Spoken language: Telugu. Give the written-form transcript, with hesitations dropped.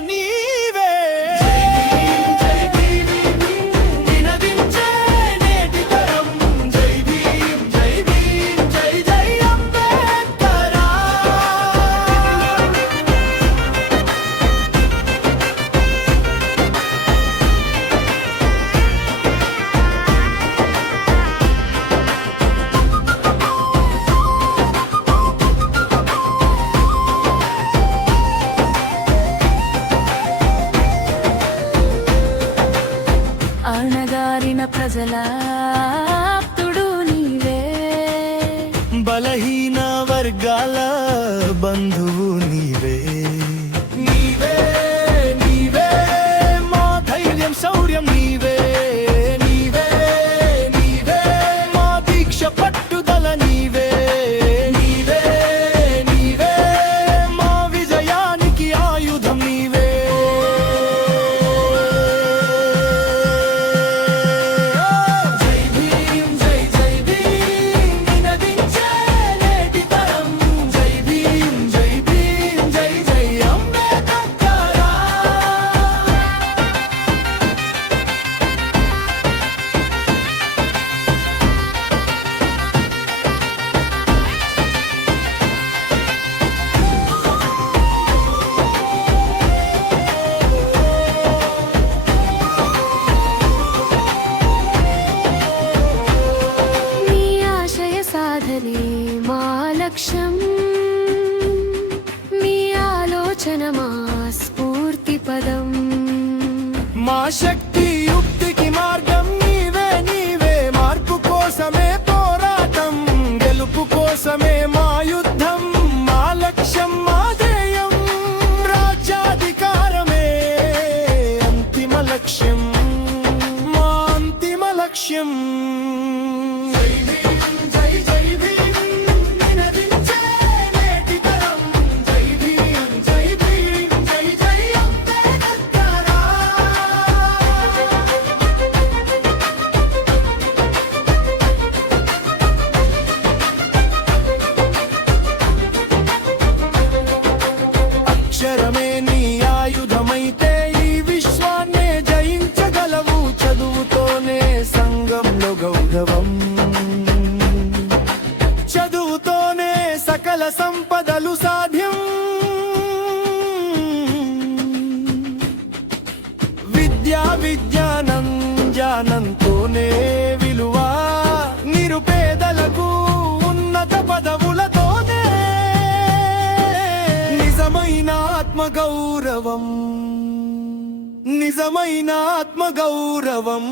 నీవే అణగారిన ప్రజల ఆప్తుడు నీవే, బలహీన వర్గాల బంధువు నీవే. నీవే నీవే మా ధైర్యం శౌర్యం నీవే. నీవే నీవే మా దీక్ష పట్టుదల నీవే. నీవే నీవే మా విజయానికి ఆయుధం నీవే. మా లక్ష్యం, మీ ఆలోచన మా స్ఫూర్తి పదం. మా శక్తి యుక్తికి మార్గం నీవే. నీవే మార్పు కోసమే పోరాటం, గెలుపు కోసమే మా యుద్ధం. మా లక్ష్యం మా ధ్యేయం, రాజ్యాధికారమే అంతిమ లక్ష్యం. మా అంతిమ లక్ష్యం. అక్షరమే నీ ఆయుధమైతే ఈ విశ్వాన్నే జయించగలవు. చదువుతోనే సంఘంలో గౌరవం, చదువుతోనే సకల సంపదలు సాధ్యం. విజ్ఞానం జ్ఞానంతోనే విలువ, నిరుపేదలకు ఉన్నత పదవులతోనే నిజమైన ఆత్మగౌరవం. నిజమైన ఆత్మగౌరవం.